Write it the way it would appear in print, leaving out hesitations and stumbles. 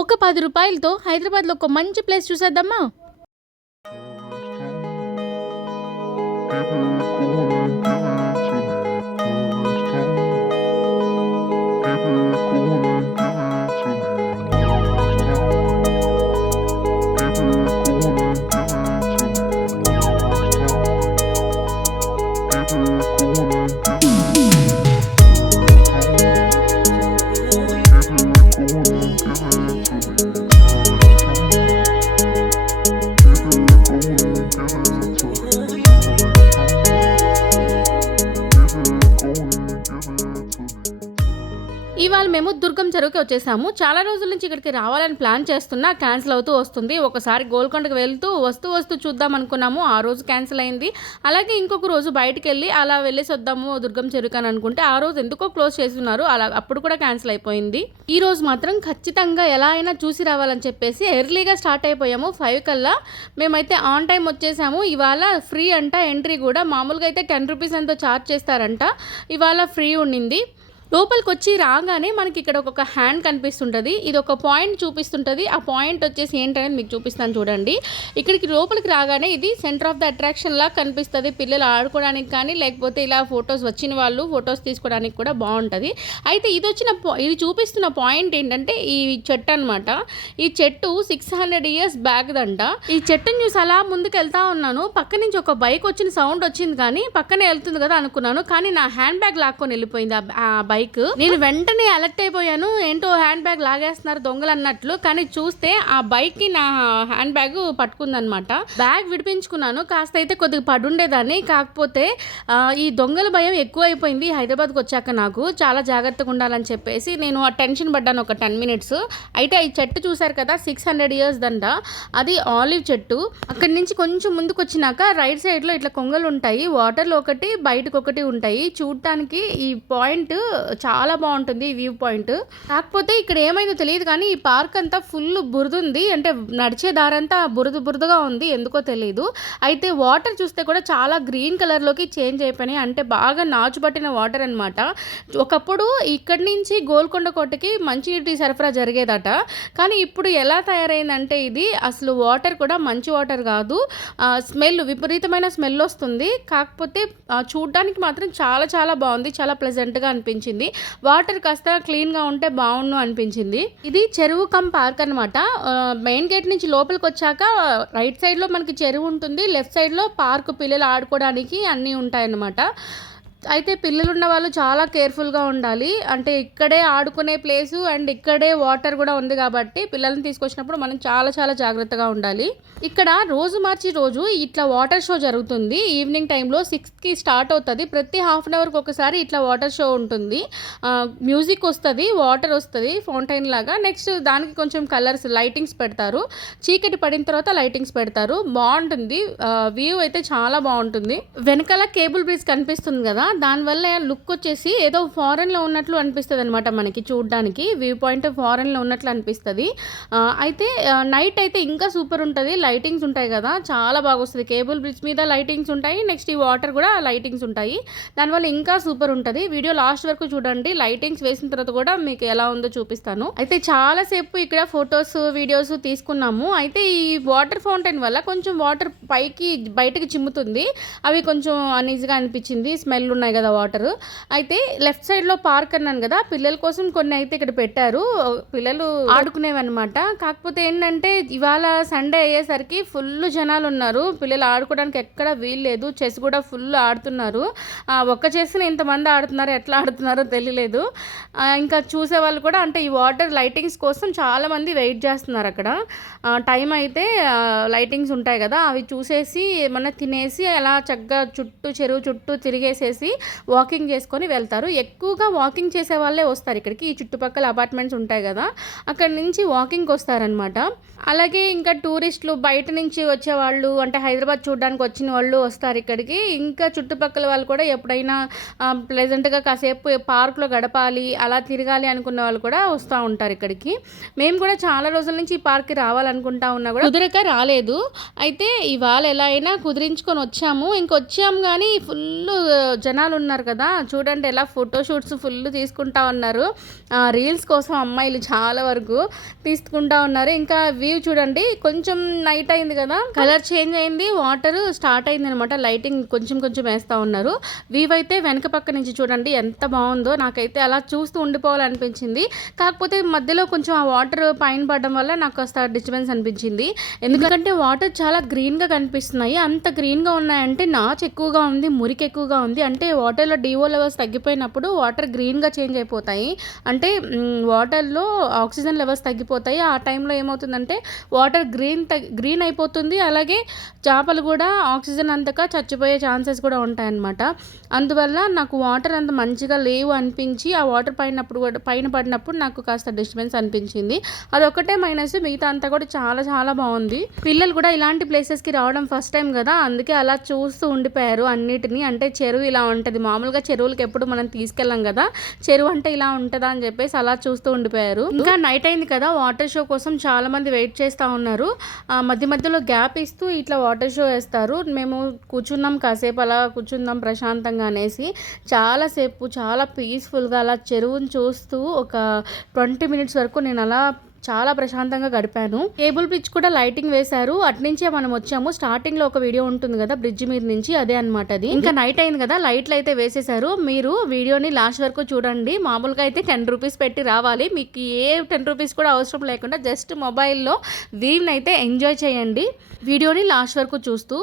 ఒక 10 రూపాయలతో హైదరాబాద్‌లో ఒక మంచి ప్లేస్ చూసేద్దామా? ఇవాళ మేము దుర్గం చెరువుకి వచ్చేసాము. చాలా రోజుల నుంచి ఇక్కడికి రావాలని ప్లాన్ చేస్తున్నా క్యాన్సిల్ అవుతూ వస్తుంది. ఒకసారి గోల్కొండకి వెళ్తూ వస్తూ చూద్దాం అనుకున్నాము. ఆ రోజు క్యాన్సిల్ అయింది. అలాగే ఇంకొక రోజు బయటికెళ్ళి అలా వెళ్ళేసి వద్దాము దుర్గం చెరువుకి అని అనుకుంటే ఆ రోజు ఎందుకో క్లోజ్ చేస్తున్నారు. అలా అప్పుడు కూడా క్యాన్సిల్ అయిపోయింది. ఈ రోజు మాత్రం ఖచ్చితంగా ఎలా అయినా చూసి రావాలని చెప్పేసి ఎర్లీగా స్టార్ట్ అయిపోయాము. 5 కల్లా మేమైతే ఆన్ టైం వచ్చేసాము. ఇవాళ ఫ్రీ అంట ఎంట్రీ కూడా. మామూలుగా అయితే 10 రూపీస్ ఎంతో ఛార్జ్ చేస్తారంట. ఇవాళ ఫ్రీ ఉండింది. లోపలికొచ్చి రాగానే మనకి ఇక్కడ ఒక హ్యాండ్ కనిపిస్తుంటుంది. ఇది ఒక పాయింట్ చూపిస్తుంటుంది. ఆ పాయింట్ వచ్చేసి ఏంటనేది మీకు చూపిస్తాను చూడండి. ఇక్కడికి లోపలికి రాగానే ఇది సెంటర్ ఆఫ్ ద అట్రాక్షన్ లా కనిపిస్తుంది. పిల్లలు ఆడుకోవడానికి కానీ లేకపోతే ఇలా వచ్చిన వాళ్ళు ఫొటోస్ తీసుకోవడానికి కూడా బాగుంటుంది. అయితే ఇది చూపిస్తున్న పాయింట్ ఏంటంటే ఈ చెట్టు అనమాట. ఈ చెట్టు 600 ఇయర్స్ బ్యాక్ దంట. ఈ చెట్టుని చూసి అలా ముందుకు వెళ్తా ఉన్నాను. పక్క నుంచి ఒక బైక్ వచ్చిన సౌండ్ వచ్చింది కానీ పక్కనే వెళ్తుంది కదా అనుకున్నాను. కానీ నా హ్యాండ్ బ్యాగ్ లాక్కొని వెళ్ళిపోయింది ఆ బైక్. నేను వెంటనే అలర్ట్ అయిపోయాను. ఏంటో హ్యాండ్ బ్యాగ్ లాగేస్తున్నారు దొంగలు అన్నట్లు. కానీ చూస్తే ఆ బైక్ కి నా హ్యాండ్ బ్యాగ్ పట్టుకుందనమాట. బ్యాగ్ విడిపించుకున్నాను. కాస్త అయితే కొద్దిగా పడుండేదాన్ని. కాకపోతే ఈ దొంగల భయం ఎక్కువ అయిపోయింది హైదరాబాద్కి వచ్చాక. నాకు చాలా జాగ్రత్తగా ఉండాలని చెప్పేసి నేను ఆ టెన్షన్ పడ్డాను ఒక 10 మినిట్స్. అయితే ఈ చెట్టు చూసారు కదా 600 ఇయర్స్ దంట. అది ఆలివ్ చెట్టు. అక్కడి నుంచి కొంచెం ముందుకు వచ్చినాక రైట్ సైడ్ లో ఇట్లా కొంగలు ఉంటాయి. వాటర్లో ఒకటి బయటకు ఒకటి ఉంటాయి. చూడటానికి ఈ పాయింట్ చాలా బాగుంటుంది వ్యూ పాయింట్. కాకపోతే ఇక్కడ ఏమైందో తెలియదు కానీ ఈ పార్క్ అంతా ఫుల్ బురదుంది. అంటే నడిచే దారంతా బురదగా ఉంది. ఎందుకో తెలియదు. అయితే వాటర్ చూస్తే కూడా చాలా గ్రీన్ కలర్లోకి చేంజ్ అయిపోయినాయి. అంటే బాగా నాచు పట్టిన వాటర్ అనమాట. ఒకప్పుడు ఇక్కడి నుంచి గోల్కొండ కోటకి మంచినీటి సరఫరా జరిగేదట. కానీ ఇప్పుడు ఎలా తయారైందంటే ఇది అసలు వాటర్ కూడా మంచి వాటర్ కాదు. స్మెల్ విపరీతమైన స్మెల్ వస్తుంది. కాకపోతే చూడడానికి మాత్రం చాలా చాలా బాగుంది. చాలా ప్లెజెంట్గా అనిపించింది. వాటర్ కాస్త క్లీన్గా ఉంటే బాగుండు అనిపించింది. ఇది చెరువు కమ్ పార్క్ అనమాట. మెయిన్ గేట్ నుంచి లోపలికి వచ్చాక రైట్ సైడ్లో మనకి చెరువు ఉంటుంది. లెఫ్ట్ సైడ్లో పార్క్ పిల్లలు ఆడుకోవడానికి అన్నీ ఉంటాయన్నమాట. అయితే పిల్లలు ఉన్న వాళ్ళు చాలా కేర్ఫుల్గా ఉండాలి. అంటే ఇక్కడే ఆడుకునే ప్లేసు అండ్ ఇక్కడే వాటర్ కూడా ఉంది కాబట్టి పిల్లల్ని తీసుకొచ్చినప్పుడు మనం చాలా చాలా జాగ్రత్తగా ఉండాలి. ఇక్కడ రోజు మార్చి రోజు ఇట్లా వాటర్ షో జరుగుతుంది. ఈవినింగ్ టైంలో 6కి స్టార్ట్ అవుతుంది. ప్రతి హాఫ్ అన్ అవర్కి ఒకసారి ఇట్లా వాటర్ షో ఉంటుంది. మ్యూజిక్ వస్తుంది, వాటర్ వస్తుంది ఫౌంటైన్ లాగా. నెక్స్ట్ దానికి కొంచెం కలర్స్ లైటింగ్స్ పెడతారు. చీకటి పడిన తర్వాత లైటింగ్స్ పెడతారు. బాగుంటుంది. వ్యూ అయితే చాలా బాగుంటుంది. వెనకాల కేబుల్ బ్రిడ్జ్ కనిపిస్తుంది కదా, దానివల్ల లుక్ వచ్చేసి ఏదో ఫారెన్లో ఉన్నట్లు అనిపిస్తుంది అనమాట. మనకి చూడడానికి వ్యూ పాయింట్ ఫారెన్లో ఉన్నట్లు అనిపిస్తుంది. అయితే నైట్ అయితే ఇంకా సూపర్ ఉంటుంది. లైటింగ్స్ ఉంటాయి కదా, చాలా బాగా వస్తుంది. కేబుల్ బ్రిడ్జ్ మీద లైటింగ్స్ ఉంటాయి. నెక్స్ట్ ఈ వాటర్ కూడా లైటింగ్స్ ఉంటాయి. దానివల్ల ఇంకా సూపర్ ఉంటుంది. వీడియో లాస్ట్ వరకు చూడండి. లైటింగ్స్ వేసిన తర్వాత కూడా మీకు ఎలా ఉందో చూపిస్తాను. అయితే చాలాసేపు ఇక్కడ ఫొటోస్ వీడియోస్ తీసుకున్నాము. అయితే ఈ వాటర్ ఫౌంటైన్ వల్ల కొంచెం వాటర్ బయటకి చిమ్ముతుంది. అవి కొంచెం అనీజీగా అనిపించింది. స్మెల్ ఉన్నాయి కదా వాటర్. అయితే లెఫ్ట్ సైడ్లో పార్క్ అన్నాను కదా, పిల్లల కోసం కొన్ని అయితే ఇక్కడ పెట్టారు. పిల్లలు ఆడుకునేవి అనమాట. కాకపోతే ఏంటంటే ఇవాళ సండే అయ్యేసరికి ఫుల్ జనాలు ఉన్నారు. పిల్లలు ఆడుకోవడానికి ఎక్కడ వీల్లేదు. చెస్ కూడా ఫుల్ ఆడుతున్నారు. ఒక్క చెస్ని ఇంతమంది ఆడుతున్నారు, ఎట్లా ఆడుతున్నారో తెలియలేదు. ఇంకా చూసే వాళ్ళు కూడా అంటే ఈ వాటర్ లైటింగ్స్ కోసం చాలామంది వెయిట్ చేస్తున్నారు అక్కడ. టైం అయితే లైటింగ్స్ ఉంటాయి కదా, అవి చూసేసి ఏమన్నా తినేసి అలా చక్కగా చెరువు చుట్టూ తిరిగేసేసి వాకింగ్ చేసుకొని వెళ్తారు. ఎక్కువగా వాకింగ్ చేసే వాళ్ళే వస్తారు ఇక్కడికి. ఈ చుట్టుపక్కల అపార్ట్మెంట్స్ ఉంటాయి కదా, అక్కడి నుంచి వాకింగ్కి వస్తారనమాట. అలాగే ఇంకా టూరిస్టులు బయట నుంచి వచ్చేవాళ్ళు అంటే హైదరాబాద్ చూడడానికి వచ్చిన వాళ్ళు వస్తారు ఇక్కడికి. ఇంకా చుట్టుపక్కల వాళ్ళు కూడా ఎప్పుడైనా ప్లెజెంట్గా కాసేపు పార్క్లో గడపాలి, అలా తిరగాలి అనుకున్న వాళ్ళు కూడా వస్తూ ఉంటారు ఇక్కడికి. మేము కూడా చాలా రోజుల నుంచి ఈ పార్క్కి రావాలనుకుంటా ఉన్నా కూడా కుదరక రాలేదు. అయితే ఇవాళ ఎలా అయినా కుదిరించుకొని వచ్చాము. ఇంకొచ్చాము కానీ ఫుల్ జనం జనాలు ఉన్నారు కదా, చూడండి ఎలా ఫోటో షూట్స్ ఫుల్ తీసుకుంటా ఉన్నారు. రీల్స్ కోసం అమ్మాయిలు చాలా వరకు తీసుకుంటా ఉన్నారు. ఇంకా వ్యూ చూడండి, కొంచెం నైట్ అయింది కదా, కలర్ చేంజ్ అయింది, వాటర్ స్టార్ట్ అయింది అనమాట. లైటింగ్ కొంచెం కొంచెం వేస్తూ ఉన్నారు. వ్యూ అయితే వెనక పక్క నుంచి చూడండి ఎంత బాగుందో. నాకైతే అలా చూస్తూ ఉండిపోవాలనిపించింది. కాకపోతే మధ్యలో కొంచెం ఆ వాటర్ పైన పడడం వల్ల నాకు కాస్త డిస్టర్బెన్స్ అనిపించింది. ఎందుకంటే వాటర్ చాలా గ్రీన్గా కనిపిస్తున్నాయి. అంత గ్రీన్గా ఉన్నాయంటే నాచు ఎక్కువగా ఉంది, మురికి ఎక్కువగా ఉంది. అంటే వాటర్లో డిఓ లెవెల్స్ తగ్గిపోయినప్పుడు వాటర్ గ్రీన్గా చేంజ్ అయిపోతాయి. అంటే వాటర్లో ఆక్సిజన్ లెవెల్స్ తగ్గిపోతాయి. ఆ టైంలో ఏమవుతుందంటే వాటర్ గ్రీన్ అయిపోతుంది. అలాగే చేపలు కూడా ఆక్సిజన్ అందక చచ్చిపోయే ఛాన్సెస్ కూడా ఉంటాయన్నమాట. అందువల్ల నాకు వాటర్ అంత మంచిగా లేవు అనిపించి ఆ వాటర్ పైన పడినప్పుడు నాకు కాస్త డిస్టర్బెన్స్ అనిపించింది. అదొకటే మైనస్, మిగతా అంతా కూడా చాలా చాలా బాగుంది. పిల్లలు కూడా ఇలాంటి ప్లేసెస్కి రావడం ఫస్ట్ టైం కదా, అందుకే అలా చూస్తూ ఉండిపోయారు అన్నిటినీ. అంటే చెరువు ఇలా ఉంటుంది, మామూలుగా చెరువులకి ఎప్పుడు మనం తీసుకెళ్ళాం కదా, చెరువు అంటే ఇలా ఉంటుందా అని చెప్పేసి అలా చూస్తూ ఉండిపోయారు. ఇంకా నైట్ అయింది కదా, వాటర్ షో కోసం చాలా మంది వెయిట్ చేస్తూ ఉన్నారు. మధ్య మధ్యలో గ్యాప్ ఇస్తూ ఇట్లా వాటర్ షో వేస్తారు. మేము కూర్చున్నాం, కాసేపు అలా కూర్చుందాం ప్రశాంతంగా అనేసి. చాలాసేపు చాలా పీస్ఫుల్గా అలా చెరువుని చూస్తూ ఒక 20 మినిట్స్ వరకు నేను అలా చాలా ప్రశాంతంగా గడిపాను. కేబుల్ బ్రిడ్జ్ కూడా లైటింగ్ వేశారు. అట్నుంచే మనం వచ్చాము. స్టార్టింగ్ లో ఒక వీడియో ఉంటుంది కదా బ్రిడ్జ్ మీద నుంచి, అదే అనమాట అది. ఇంకా నైట్ అయింది కదా, లైట్లు అయితే వేసేసారు. మీరు వీడియోని లాస్ట్ వరకు చూడండి. మామూలుగా అయితే 10 రూపీస్ పెట్టి రావాలి. మీకు ఏ 10 రూపీస్ కూడా అవసరం లేకుండా జస్ట్ మొబైల్లో వీవ్ని అయితే ఎంజాయ్ చేయండి. వీడియోని లాస్ట్ వరకు చూస్తూ